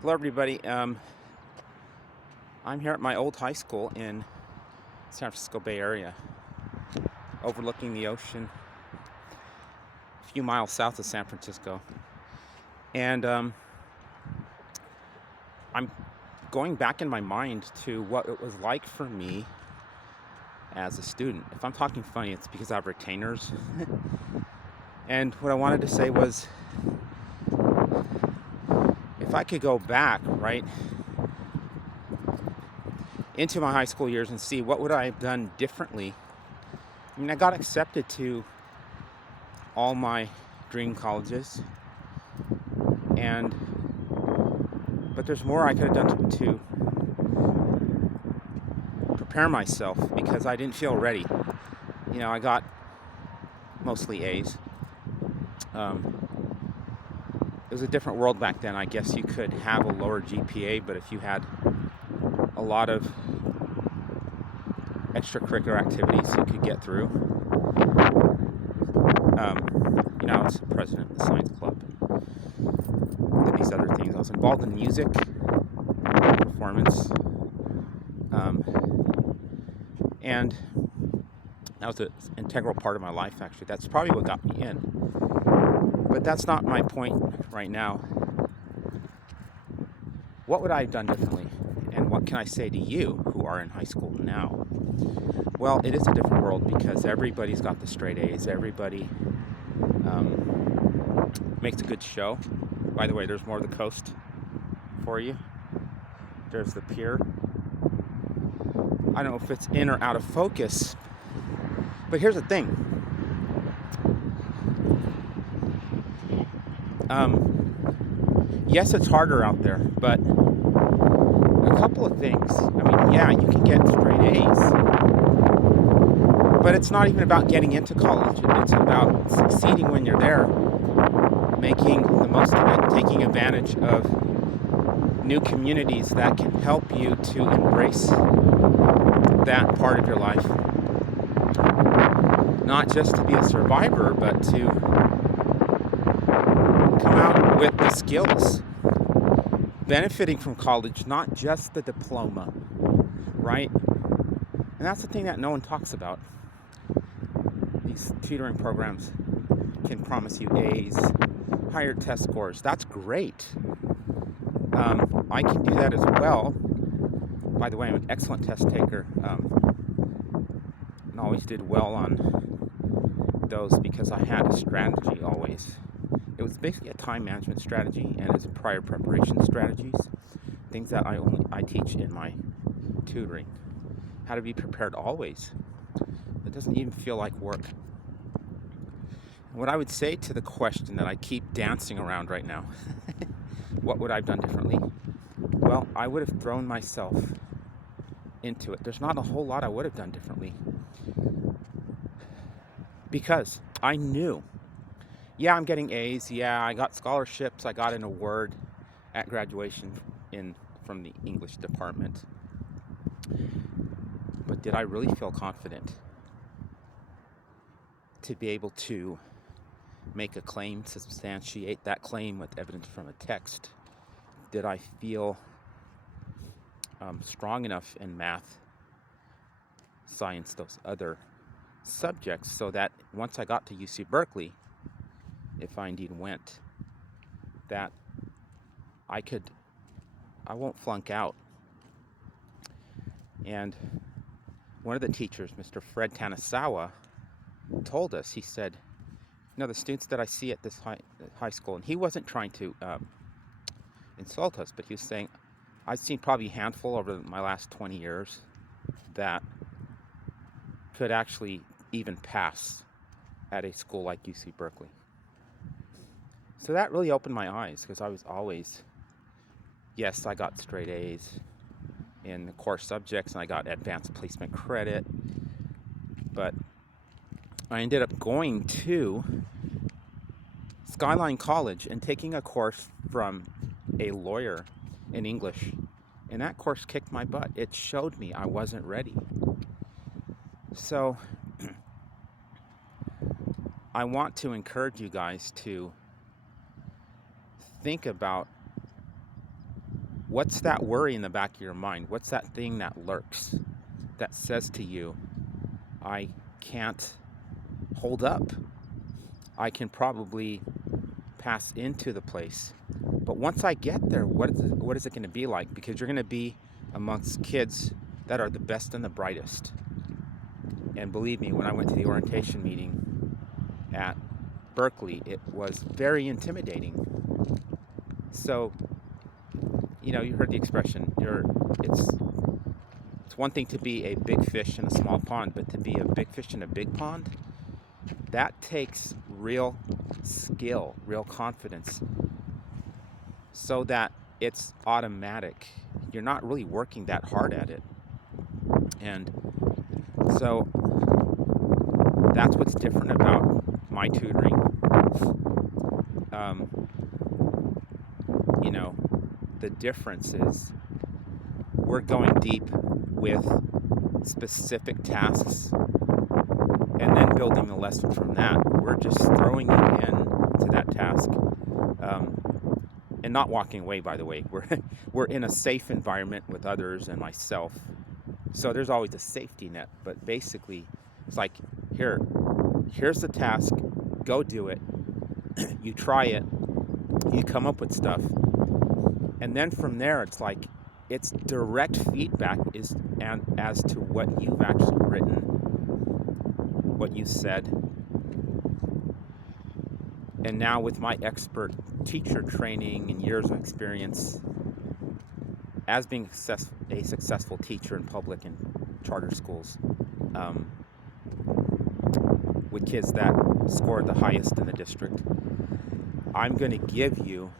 Hello, everybody. I'm here at my old high school in San Francisco Bay Area, overlooking the ocean, a few miles south of San Francisco. And I'm going back in my mind to what it was like for me as a student. If I'm talking funny, it's because I have retainers. And what I wanted to say was, if I could go back, right, into my high school years and see what would I have done differently. I mean, I got accepted to all my dream colleges, but there's more I could have done to prepare myself because I didn't feel ready. I got mostly A's. It was a different world back then. I guess you could have a lower GPA, but if you had a lot of extracurricular activities, you could get through. I was president of the science club. Did these other things. I was involved in music, performance, and that was an integral part of my life, actually. That's probably what got me in. But that's not my point right now. What would I have done differently? And what can I say to you who are in high school now? Well, it is a different world because everybody's got the straight A's. Everybody makes a good show. By the way, there's more of the coast for you. There's the pier. I don't know if it's in or out of focus, but here's the thing. Yes, it's harder out there, but a couple of things. I mean, yeah, you can get straight A's, but it's not even about getting into college. It's about succeeding when you're there, making the most of it, taking advantage of new communities that can help you to embrace that part of your life. Not just to be a survivor, but to come out with the skills, benefiting from college, not just the diploma, right? And that's the thing that no one talks about. These tutoring programs can promise you A's, higher test scores. That's great. I can do that as well. By the way, I'm an excellent test taker, and always did well on those because I had a strategy always. It was basically a time management strategy and it's prior preparation strategies, things that I teach in my tutoring. How to be prepared always. It doesn't even feel like work. What I would say to the question that I keep dancing around right now, what would I have done differently? Well, I would have thrown myself into it. There's not a whole lot I would have done differently because I knew, yeah, I'm getting A's, yeah, I got scholarships, I got an award at graduation from the English department. But did I really feel confident to be able to make a claim, to substantiate that claim with evidence from a text? Did I feel strong enough in math, science, those other subjects, so that once I got to UC Berkeley, if I indeed went, that I won't flunk out. And one of the teachers, Mr. Fred Tanasawa, told us, he said, the students that I see at this high school, and he wasn't trying to insult us, but he was saying, I've seen probably a handful over my last 20 years that could actually even pass at a school like UC Berkeley. So that really opened my eyes because I was always, yes, I got straight A's in the core subjects and I got advanced placement credit, but I ended up going to Skyline College and taking a course from a lawyer in English, and that course kicked my butt. It showed me I wasn't ready. So I want to encourage you guys to think about What's that worry in the back of your mind? What's that thing that lurks that says to you, I can't hold up? I can probably pass into the place. But once I get there, what is it going to be like? Because you're going to be amongst kids that are the best and the brightest. And believe me, when I went to the orientation meeting at Berkeley, it was very intimidating. So, you know, you heard the expression, it's one thing to be a big fish in a small pond, but to be a big fish in a big pond, that takes real skill, real confidence, so that it's automatic. You're not really working that hard at it. And so that's what's different about my tutoring. You know, the difference is we're going deep with specific tasks and then building the lesson from that. We're just throwing you in to that task, and not walking away, by the way. We're in a safe environment with others and myself. So there's always a safety net, but basically it's like, here's the task, go do it. You try it, you come up with stuff. And then from there, it's like, it's direct feedback as to what you've actually written, what you said. And now with my expert teacher training and years of experience as being a successful teacher in public and charter schools, with kids that scored the highest in the district, I'm going to give you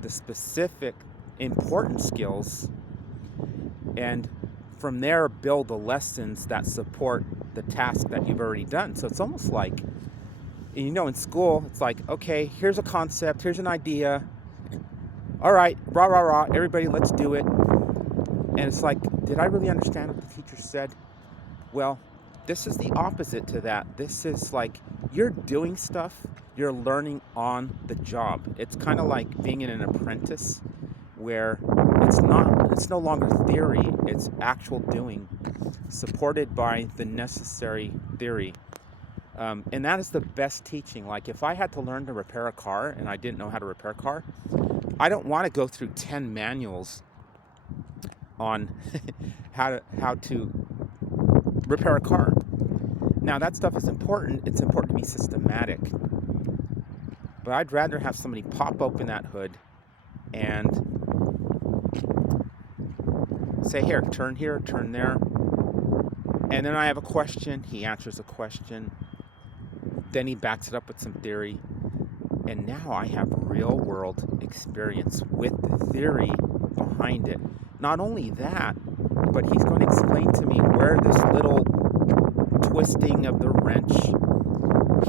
the specific important skills, and from there build the lessons that support the task that you've already done. So it's almost like, you know, in school, it's like, okay, here's a concept, here's an idea. All right, rah, rah, rah, everybody, let's do it. And it's like, did I really understand what the teacher said? Well, this is the opposite to that. This is like, you're doing stuff, you're learning on the job. It's kind of like being an apprentice, where it's no longer theory, it's actual doing, supported by the necessary theory. And that is the best teaching. Like, if I had to learn to repair a car and I didn't know how to repair a car, I don't want to go through 10 manuals on how to repair a car. Now, that stuff is important. It's important to be systematic. But I'd rather have somebody pop open that hood and say, here, turn there. And then I have a question. He answers a question. Then he backs it up with some theory. And now I have real world experience with the theory behind it. Not only that, but he's going to explain to me where this little twisting of the wrench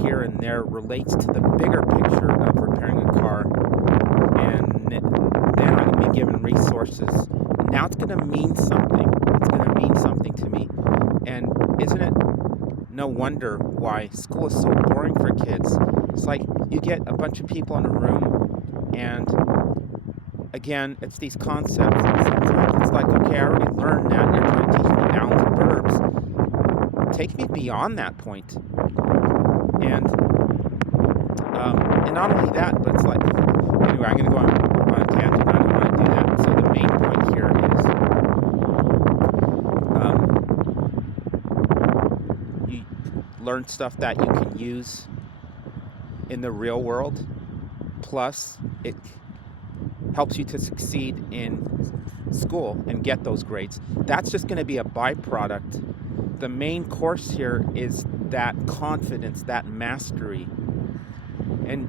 here and there relates to the bigger picture of repairing a car. And then I'm going to be given resources. Now it's going to mean something. It's going to mean something to me. And isn't it no wonder why school is so boring for kids? It's like you get a bunch of people in a room, and again, it's these concepts. It's like, okay, I already learned that. You're trying to teach me nouns and verbs. Take me beyond that point. And not only that, but it's like, anyway, I'm going to go on a tangent. I don't want to do that. So the main point here is you learn stuff that you can use in the real world, plus it helps you to succeed in school and get those grades. That's just going to be a byproduct. The main course here is that confidence, that mastery. And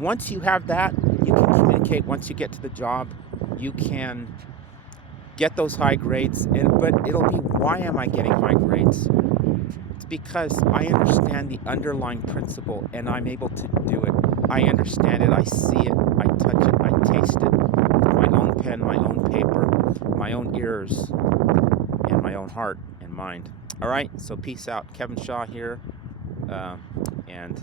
once you have that, you can communicate. Once you get to the job, you can get those high grades. But it'll be, why am I getting high grades? It's because I understand the underlying principle and I'm able to do it. I understand it, I see it, I touch it, I taste it with my own pen, my own paper, my own ears, and my own heart and mind. All right, so peace out. Kevin Shaw here. And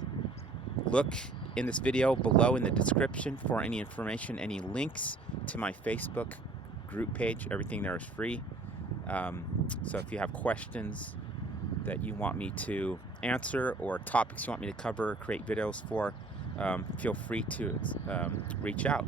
look in this video below in the description for any information, any links to my Facebook group page. Everything there is free. So if you have questions that you want me to answer or topics you want me to cover, create videos for, feel free to reach out.